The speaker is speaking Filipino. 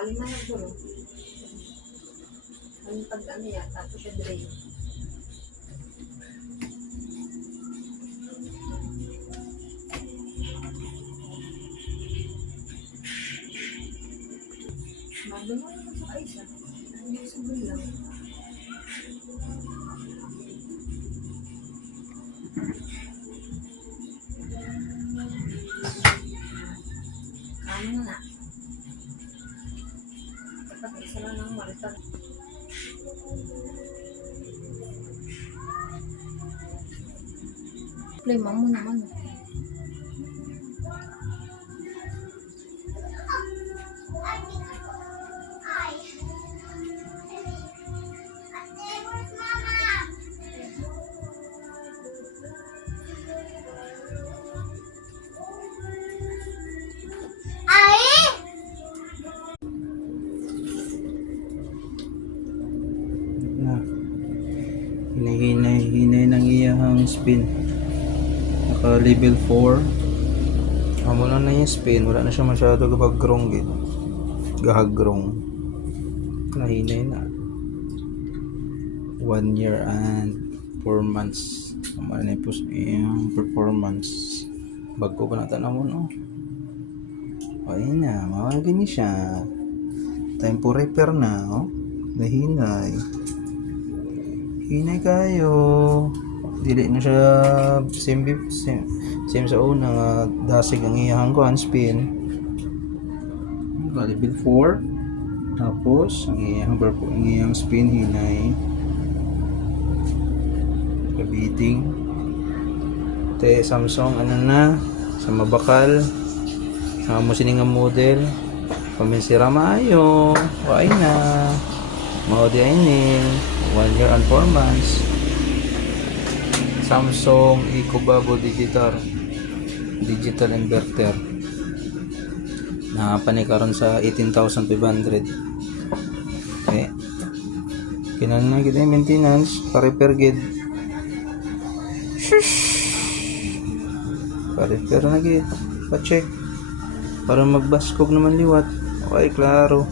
Kalima na gulo. Ang pag ano yan, tapos siya drain. Magano naman sa kaisa. Hindi sa lang. Kano na. Kapag isa lang ng maritan. Play mo naman. Hinahinay ng iyahang spin. Naka level 4. Amo na yung spin, wala na siya masyado gahagrong gid. Gahagrong. Nahinay na. 1 year and 4 months. Amo na yung performance. Bago pa natin mo no. Ayun na, mawagin niya siya. Time for repair na, oh. Nahinay. Hinay kayo. Dili na siya same sa una nga dasig ang iyahang kuan spin. Level 4. Tapos ang iyahang spin hinay. Kabiting. Te Samsung ano na sa mabakal. Sa mo sining nga model. Paminsira maayo. Why na. Mao di inin. 1 year and 4 months. Samsung EcoBabo digital inverter. Napanikaron sa 18,500. Okay. Kinahanglan na kita maintenance, pa-repair gid. Pa-repair na gid. Pa-check para magbaskog naman liwat. Okay, klaro.